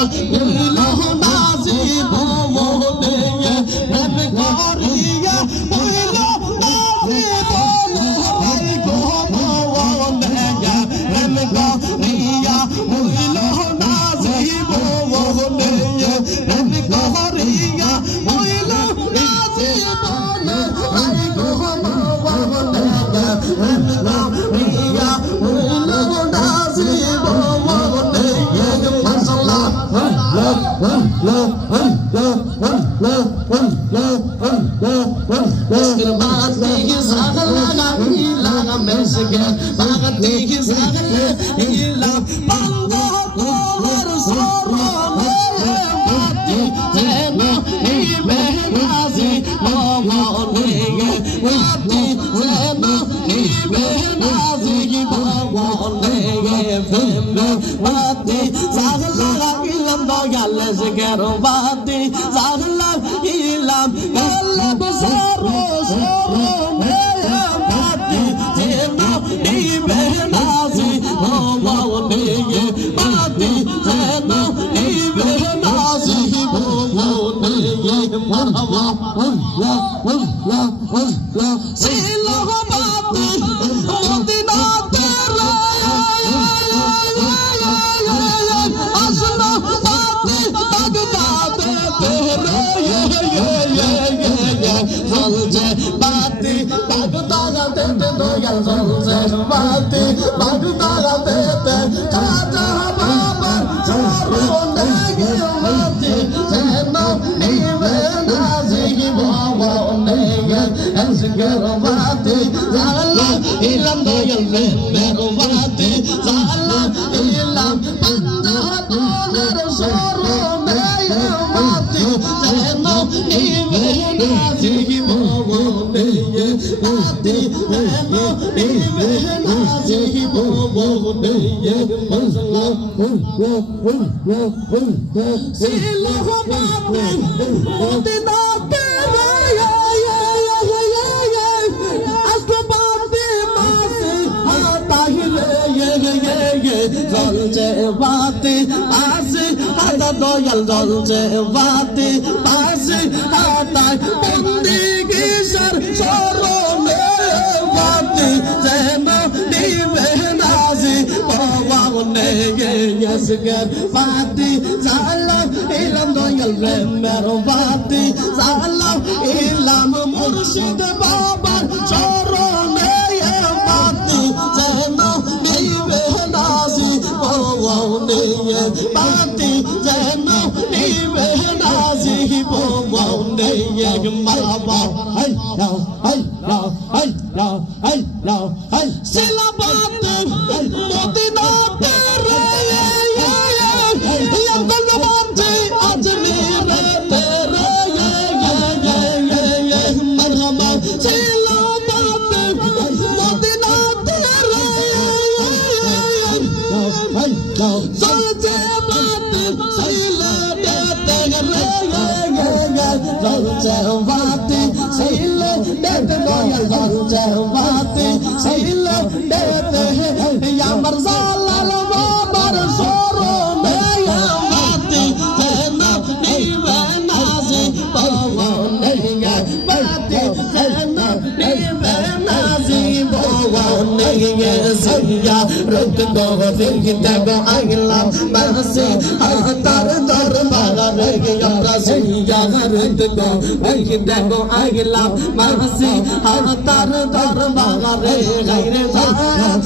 Não Meskir bati sagala ila meskir bati sagala ila pando kolor soro bati zeno ibe nazi bawa nege bati zeno ibe nazi bawa nege fembe bati sagala ila dogal meskir bati sagala ila kalab soro soro meya bati zeno ibe nazi bawa nege bati zeno ibe nazi bawa nege marhaba Silo bati Modina Sarone bati Zeno nive nazi bawa nege Ezger bati জলছে বাতি আসে হাতা দয়াল জলছে বাতি আসে হাতায় গেসগর বাতি জালাম ইলাম দয়াল প্রেমের বাতি জালাম ইলাম মুর্শিদ বাবার চরণে বাতি যেন নিবে নাজি বাবানে বাতি যেন নিবে নাজি বাবানে মারহাবা হাই লাও হাই লাও হাই লাও হাই লাও হাই সিলাবাত মদিনা love Jehovah, say he love death, know you love Jehovah, say he love death, ya marzala rava marzoro me ya mati, zena nive nazi, bovo nege mati, zena nive nazi, bovo nege zenya, rukdo vingtago ayla, basi, ahtar dar bala regya, fikta go agla basi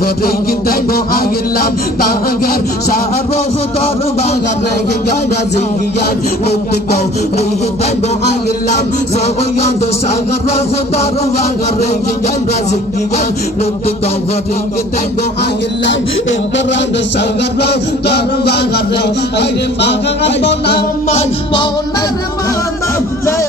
go rihite go agla tagar sara roh dar bagare yanda ziya rot go rihite go agla so yanda sara roh dar bagare yanda ziya rot go rihite go agla imran sara roh dar আইরে মাগাবো না মন মনের মানব জয়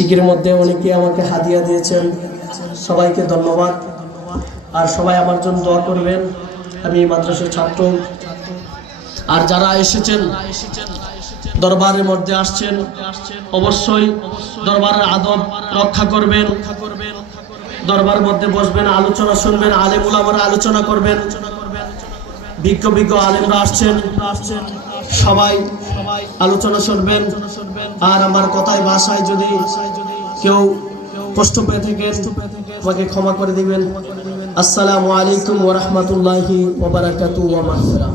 জিকির মধ্যে অনেকে আমাকে হাদিয়া দিয়েছেন। সবাইকে ধন্যবাদ। আর সবাই আমার জন্য দোয়া করবেন। আমি মাদ্রাসার ছাত্র। আর যারা এসেছেন, দরবারের মধ্যে আসছেন, অবশ্যই দরবারের আদব রক্ষা করবেন। দরবার মধ্যে বসবেন, আলোচনা শুনবেন আলেম উলামারা আলোচনা করবেন। বিজ্ঞ বিজ্ঞ আলেমরা আসছেন আসছেন। সবাই আলোচনা শুনবেন। আর আমার কথায় বাসায় যদি কেউ কষ্ট পেয়ে থাকে আমাকে ক্ষমা করে দিবেন। আসসালামু আলাইকুম ওয়া রাহমাতুল্লাহি ওয়া বারাকাতুহু ওয়া মাগফিরাহ।